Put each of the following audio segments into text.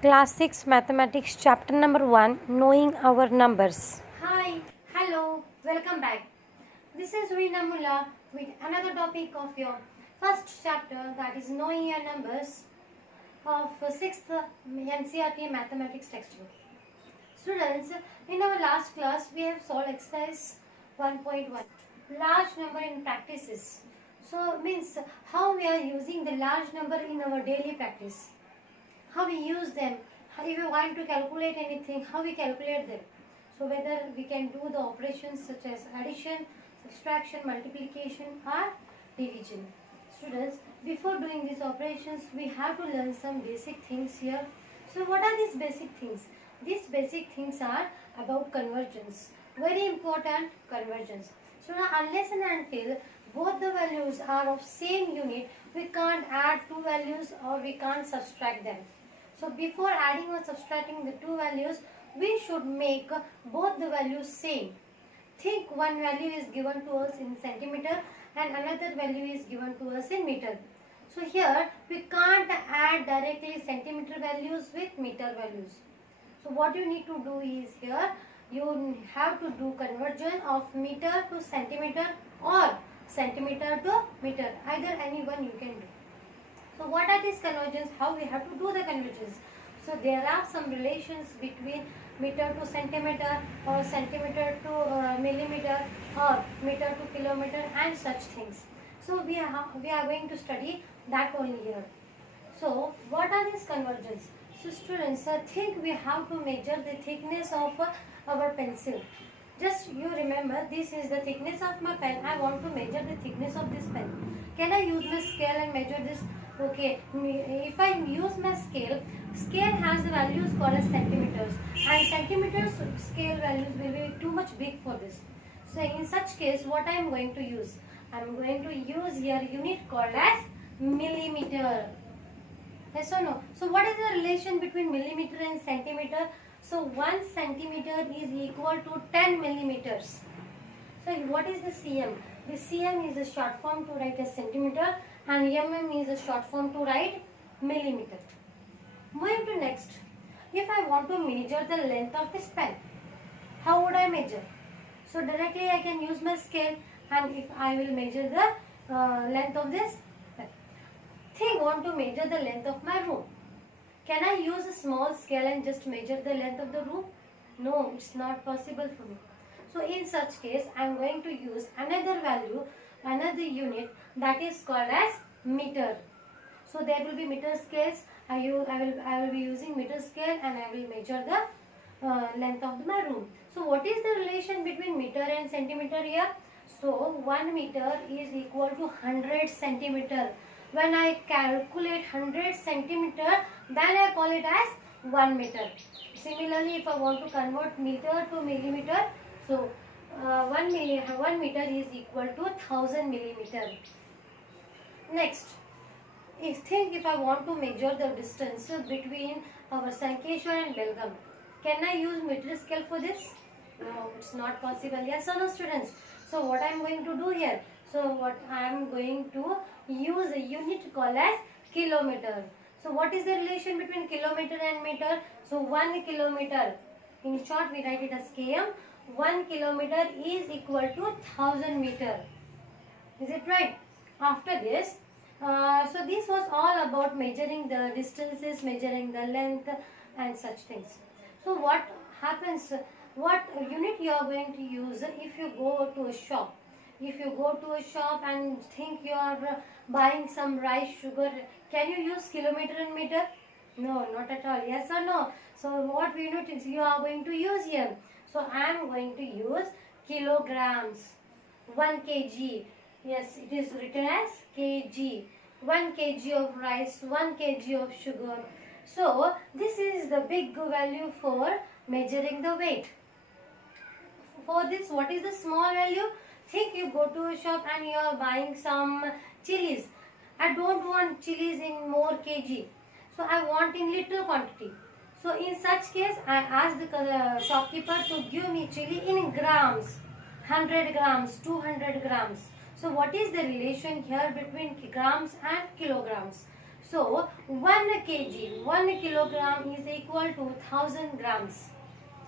Class 6 Mathematics Chapter number 1 Knowing Our Numbers. Hi, hello, welcome back. This is Reena Mullah with another topic of your first chapter, that is knowing your numbers of 6th NCERT mathematics textbook. Students, in our last class we have solved exercise 1.1, large number in practices. So means how we are using the large number in our daily practice, how we use them, if you want to calculate anything, how we calculate them. So whether we can do the operations such as addition, subtraction, multiplication or division. Students, before doing these operations we have to learn some basic things here. So what are these basic things? These basic things are about convergence. Very important, convergence. So now unless and until both the values are of same unit, we can't add two values or we can't subtract them. So before adding or subtracting the two values, we should make both the values same. Think one value is given to us in centimeter and another value is given to us in meter. So here we can't add directly centimeter values with meter values. So what you need to do is here, you have to do conversion of meter to centimeter or centimeter to meter. Either any one you can do. So what are these conversions? How we have to do the conversions? So there are some relations between meter to centimeter or centimeter to millimeter or meter to kilometer and such things. So we are going to study that only here. So what are these conversions? So students, think we have to measure the thickness of our pencil. Just you remember, this is the thickness of my pen. I want to measure the thickness of this pen. Can I use my scale and measure this? Okay, if I use my scale, scale has the values called as centimeters, and centimeters scale values will be too much big for this. So in such case, what I am going to use? I am going to use here unit called as millimeter. Yes or no? So what is the relation between millimeter and centimeter? So 1 centimeter is equal to 10 millimeters. So what is the cm? The cm is a short form to write as centimeter and mm is a short form to write millimeter. Moving to next. If I want to measure the length of this pen, how would I measure? So directly I can use my scale, and if I will measure the length of this pen. Think I want to measure the length of my room. Can I use a small scale and just measure the length of the room? No, it's not possible for me. So in such case, I am going to use another value, another unit, that is called as meter. So there will be meter scales. I will be using meter scale and I will measure the length of my room. So what is the relation between meter and centimeter here? So 1 meter is equal to 100 centimeter. When I calculate 100 centimeter, then I call it as 1 meter. Similarly, if I want to convert meter to millimeter, so 1 meter is equal to 1000 millimeter. Next, if I want to measure the distance between our Sankeshwar and Belgaum, can I use meter scale for this? No, it's not possible. Yes or no, students? So what I am going to do here? So what I am going to use a unit called as kilometer. So what is the relation between kilometer and meter? So 1 kilometer, in short we write it as km. 1 kilometer is equal to 1000 meter. Is it right? After this, so this was all about measuring the distances, measuring the length and such things. So what happens, what unit you are going to use if you go to a shop? If you go to a shop and think you are buying some rice, sugar, can you use kilometer and meter? No, not at all. Yes or no? So what unit is you are going to use here? So I am going to use kilograms. 1 kg. Yes, it is written as kg. 1 kg of rice, 1 kg of sugar. So this is the big value for measuring the weight. For this, what is the small value? Think you go to a shop and you are buying some chilies. I don't want chilies in more kg. So I want in little quantity. So in such case, I ask the shopkeeper to give me chili in grams. 100 grams, 200 grams. So what is the relation here between grams and kilograms? So 1 kg, 1 kilogram is equal to 1000 grams.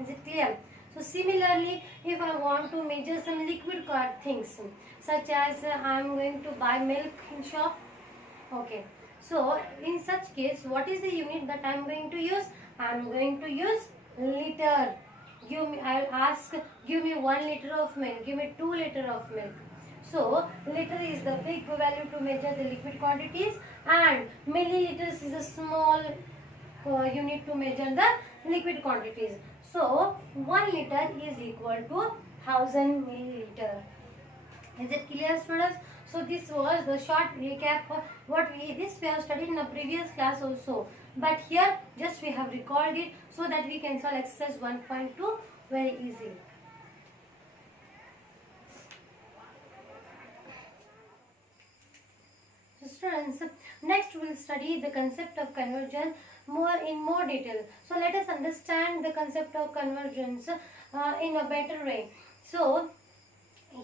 Is it clear? So similarly, if I want to measure some liquid things, such as I am going to buy milk in shop. Okay. So in such case, what is the unit that I am going to use? I am going to use liter. Give me, I will ask, give me 1 liter of milk, give me 2 liter of milk. So liter is the big value to measure the liquid quantities, and milliliters is a small unit to measure the liquid quantities. So 1 liter is equal to 1000 milliliter. Is it clear, students? So this was the short recap of what we have studied in the previous class also. But here just we have recalled it so that we can solve exercise 1.2 very easily. So students, next we will study the concept of conversion in more detail. So let us understand the concept of conversions in a better way. So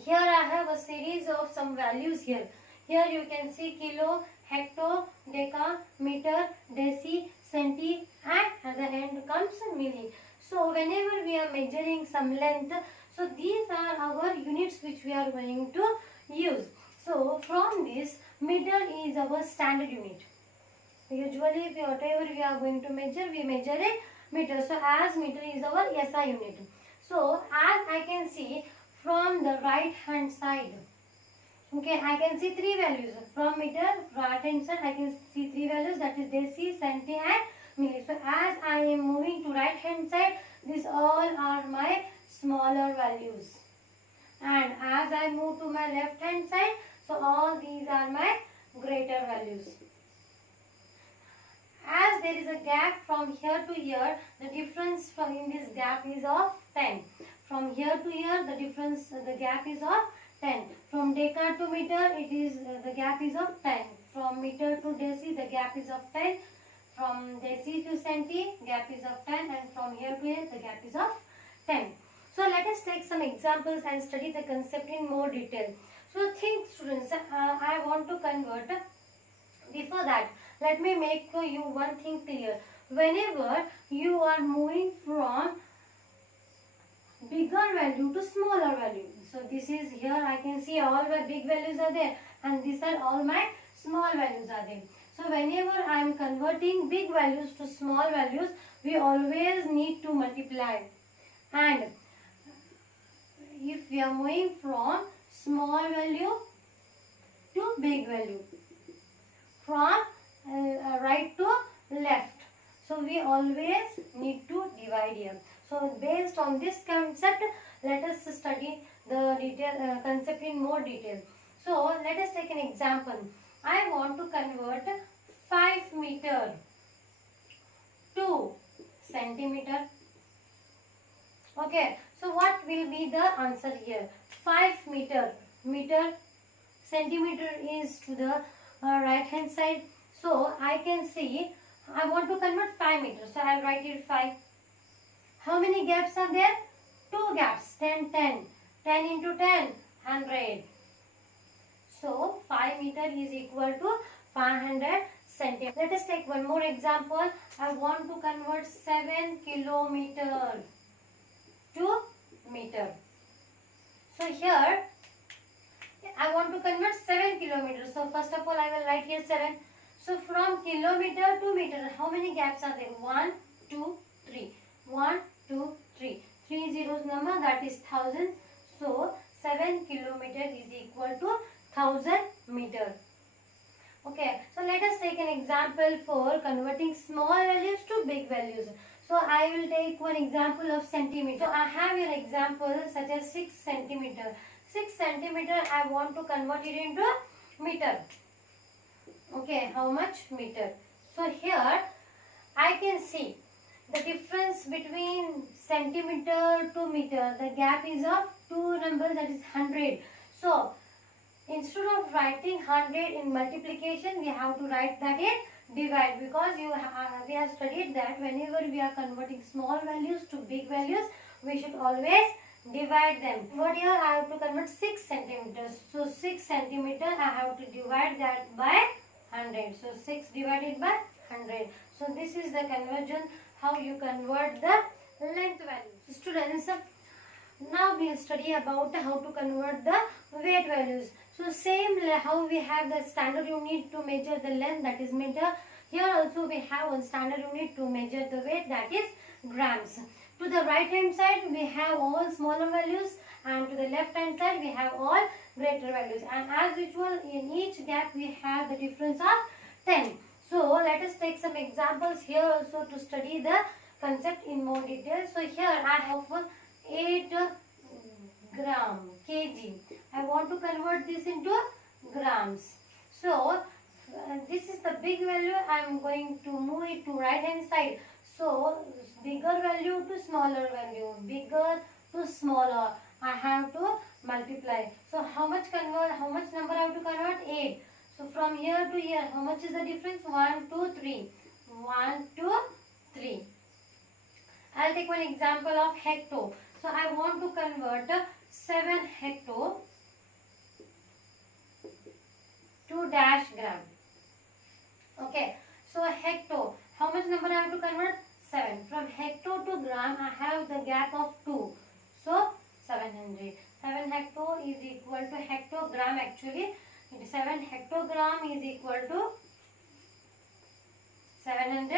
here I have a series of some values here. Here you can see kilo, hecto, deca, meter, deci, centi, and at the end comes milli. So whenever we are measuring some length, so these are our units which we are going to use. So from this, meter is our standard unit. Usually whatever we are going to measure, we measure a meter. So as meter is our SI unit. So as I can see from the right hand side, okay, I can see 3 values. From meter, right hand side, I can see 3 values, that is deci, centi and milli. So as I am moving to right hand side, these all are my smaller values. And as I move to my left hand side, so all these are my greater values. As there is a gap from here to here, the difference in this gap is of 10. From here to here, the gap is of 10. From deca to meter, the gap is of 10. From meter to deci, the gap is of 10. From deci to centi, gap is of 10. And from here to here, the gap is of 10. So let us take some examples and study the concept in more detail. So think, students, I want to convert. Before that, let me make you one thing clear. Whenever you are moving from bigger value to smaller value, so this is here I can see all my big values are there, and these are all my small values are there. So whenever I am converting big values to small values, we always need to multiply. And if we are moving from small value to big value, from right to left, so we always need to divide here. So based on this concept, let us study the concept in more detail. So let us take an example. I want to convert 5 meter to centimeter. Okay, so what will be the answer here? 5 meter, centimeter is to the right hand side. So I can see I want to convert 5 meters. So I will write here 5. How many gaps are there? 2 gaps. 10, 10. 10 into 10, 100. So 5 meter is equal to 500 centimeters. Let us take one more example. I want to convert 7 kilometer to meter. So here I want to convert 7 kilometers. So first of all I will write here 7. So from kilometer to meter, how many gaps are there? 1, 2, 3. 1, 2, 3. 3 zeros number, that is 1000. So 7 kilometer is equal to 1000 meter. Okay, so let us take an example for converting small values to big values. So I will take one example of centimeter. So I have your example such as 6 centimeter. 6 centimeter I want to convert it into meter. Okay, how much? Meter. So here I can see the difference between centimeter to meter. The gap is of 2 numbers, that is 100. So instead of writing 100 in multiplication, we have to write that in divide, because we have studied that whenever we are converting small values to big values, we should always divide them. But here I have to convert 6 centimeters. So 6 centimeter I have to divide that by 100. So 6 divided by 100. So this is the conversion, how you convert the length value. So students, now we'll study about how to convert the weight values. So same how we have the standard unit to measure the length, that is meter. Here also we have one standard unit to measure the weight, that is grams. To the right hand side we have all smaller values, and to the left hand side we have all greater values, and as usual in each gap we have the difference of 10. So let us take some examples here also to study the concept in more detail. So here I have 8 gram kg. I want to convert this into grams. So this is the big value. I am going to move it to right hand side. So bigger value to smaller value, bigger to smaller, I have to multiply. So how much number I have to convert? 8. So from here to here, how much is the difference? 1, 2, 3. 1, 2, 3. I'll take one example of hecto. So I want to convert 7 hecto to dash gram. Okay. So hecto, how much number I have to convert? 7. From hecto to gram, I have the gap of 2. So 700. 7 hecto is equal to hectogram actually. 7 hectogram is equal to 700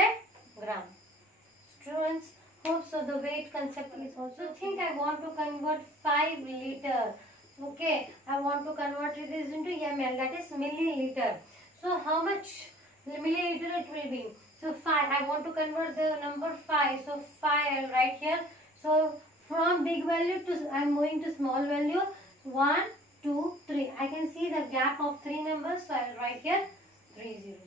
gram. Students, hope so the weight concept is also. Think I want to convert 5 liter. Okay, I want to convert this into ml, that is milliliter. So how much milliliter it will be? So 5, I want to convert the number 5. So 5 I will write here. So from big value to I am moving to small value. 1, 2, 3. I can see the gap of 3 numbers. So I will write here 3 zeros.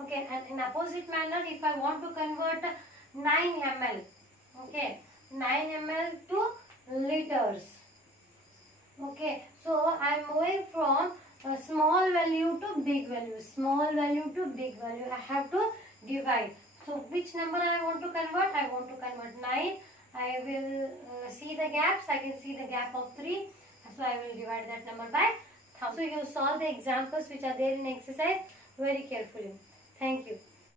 Okay, and in opposite manner, if I want to convert 9 ml, okay, 9 ml to liters. Okay, so I am moving from small value to big value, small value to big value. I have to divide. So which number I want to convert? I want to convert 9. I will see the gaps. I can see the gap of 3. So I will divide that number by 1000. So you solve the examples which are there in exercise very carefully. Thank you.